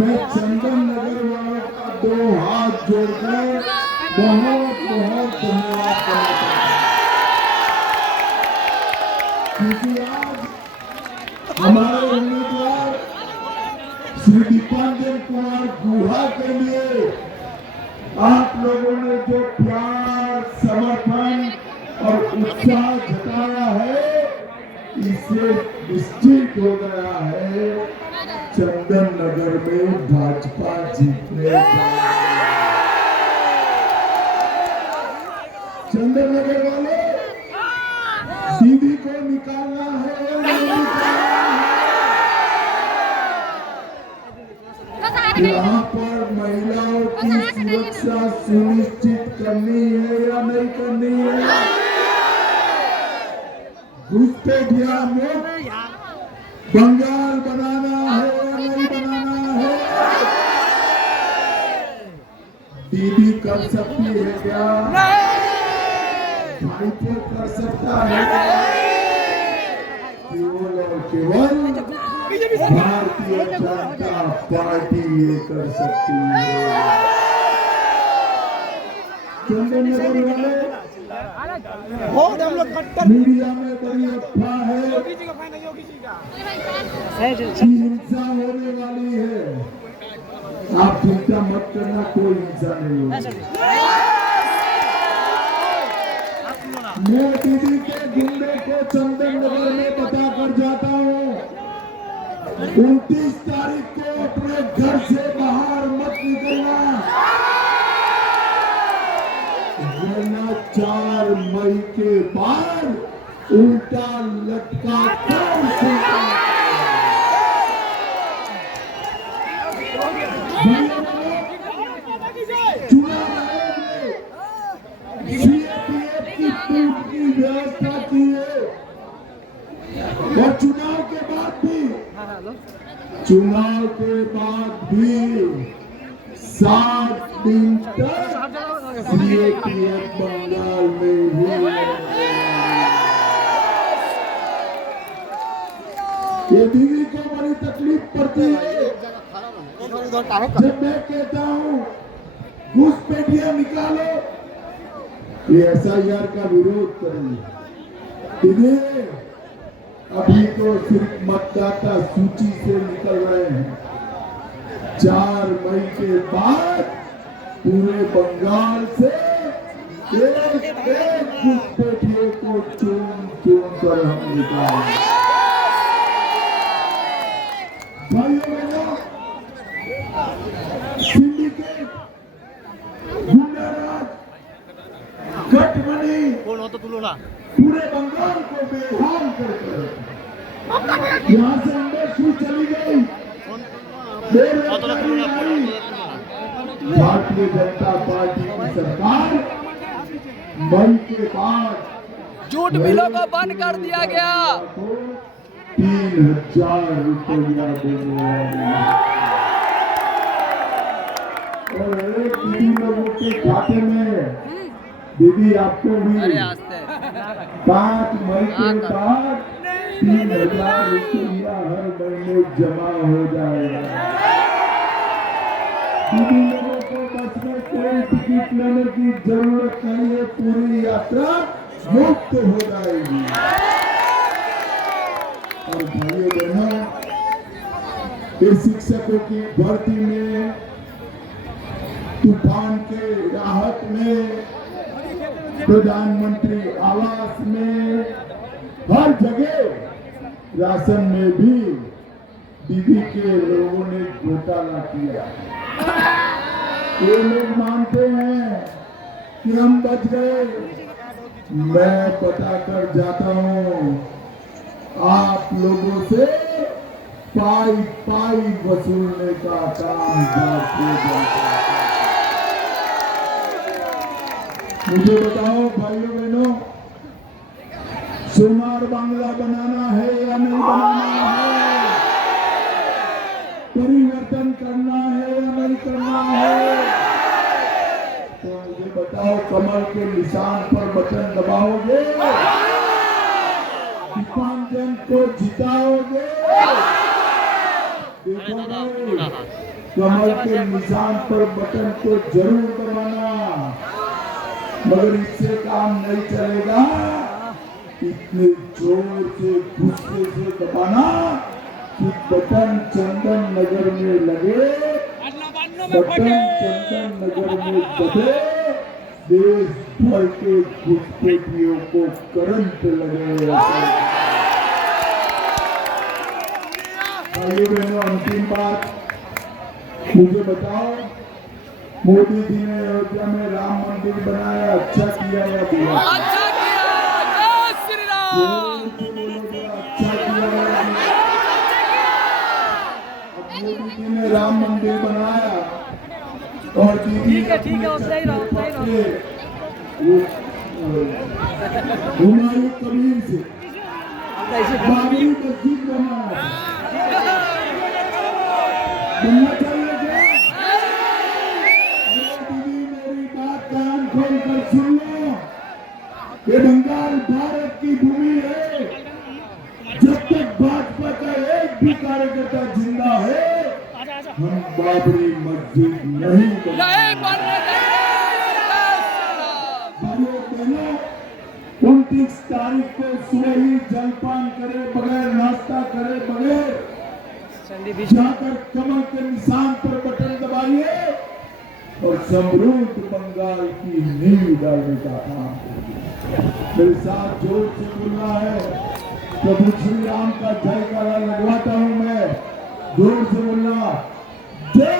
मैं चंदन नगर वालों का दो हाथ जोड़कर बहुत बहुत धन्यवाद करता हूं, क्योंकि आज हमारे उम्मीदवार श्री दीपांजन कुमार गुहा के लिए आप लोगों ने जो प्यार, समर्थन और उत्साह जताया है, इससे निश्चित हो गया है चंदन नगर में भाजपा जीतने वाली है। चंदन नगर वाले दीदी को निकालना है, नहीं निकालना है। यहाँ पर महिलाओं की सुरक्षा सुनिश्चित करनी है या नहीं करनी है? घुसपैठिया मुक्त बंगाल बनाना है या नहीं बनाना है? दीदी कर सकती है क्या? भाईपो कर सकता है? केवल और केवल भारतीय जनता पार्टी ये कर सकती है। चंदन नगर वाले मीडिया में बड़ी अफवाह है कि हिंसा होने वाली है। आप चिंता मत करना, कोई हिंसा नहीं होगी। मैं दीदी के गुंडे को चंदन नगर में बताकर जाता हूँ, 29 तारीख को अपने घर से बाहर मत निकलना, वरना 4 मई के बाद उल्टा लटका कर चुनाव आयोग ने सीएपीएफ की टूट की व्यवस्था की है और चुनाव के बाद भी 7 दिन तक सीएपीएफ बंगाल में ही ये दीदी को बड़ी तकलीफ पड़ती है जब मैं कहता हूँ घुसपैठिया निकालो, ये SIR का विरोध करेंगे। दीदी अभी तो सिर्फ मतदाता सूची से निकल रहे हैं, 4 मई के बाद पूरे बंगाल से एक घुसपैठिए को चुन कर हम निकालेंगे। भाइयों बहनों, सिंडिकेट, गुंडाराज, गठबंधन पूरे बंगाल को बेहाल करके यहाँ से इंडस्ट्री चली गई, भारतीय जनता पार्टी की सरकार मई के बाद झूठ मिलों को बंद कर दिया गया। 3000 रुपया देने वाली और एक दीदी लोगों के खाते में, दीदी आपको भी 5 मई के बाद 3000 रुपया हर महीने जमा हो जाएगा। दीदी लोगों को बस में कोई टिकट लेने की जरूरत नहीं है, पूरी यात्रा मुफ्त हो जाएगी। और भाइयों बहनों, ये शिक्षकों की भर्ती में, तूफान के राहत में, प्रधानमंत्री आवास में, हर जगह राशन में भी दीदी के लोगों ने घोटाला किया। ये लोग मानते हैं कि हम बच गए। मैं पता कर जाता हूँ, आप लोगों से पाई वसूलने का काम जाते जाता है। मुझे बताओ भाइयों बहनों, सोनार बांग्ला बनाना है या नहीं बनाना है? परिवर्तन करना है या नहीं करना है? तो मुझे बताओ, कमल के निशान पर बटन दबाओगे? दीपांजन को जिताओगे? देखो भाई, कमल के निशान पर बटन को जरूर दबाना, मगर इससे काम नहीं चलेगा। इतने जोर से गुस्से से दबाना कि बटन चंदन नगर में लगे, बटन चंदन नगर में दबे, देश भर के घुसपैठियों को करंट लगे। भाइयों बहनों, अंतिम बात मुझे बताओ, मोदी जी ने अयोध्या में राम मंदिर बनाया, अच्छा किया या बुरा? अच्छा किया। जय श्री राम। अच्छा किया या बुरा? अब मोदी जी ने राम मंदिर बनाया और दीदी ठीक है, सही रहो। हुमायूं कबीर से बाबरी मस्जिद बनना चाहिए क्या? दीदी मेरी बात कान खोल कर सुन लो, ये बंगाल भारत की भूमि है। जब तक भाजपा का एक भी कार्यकर्ता जिंदा है, हम बाबरी मस्जिद नहीं बनने देंगे। भाइयों बहनों, 29 तारीख को सुबह ही जलपान करे बगैर, नाश्ता करे बगैर जाकर कमल के निशान पर बटन दबाइए और समृद्ध बंगाल की नींव डालने का काम करिए। मेरे साथ जोर से बोलना है, प्रभु श्री राम का जयकारा लगवाता हूं मैं, जोर से बोलना, जय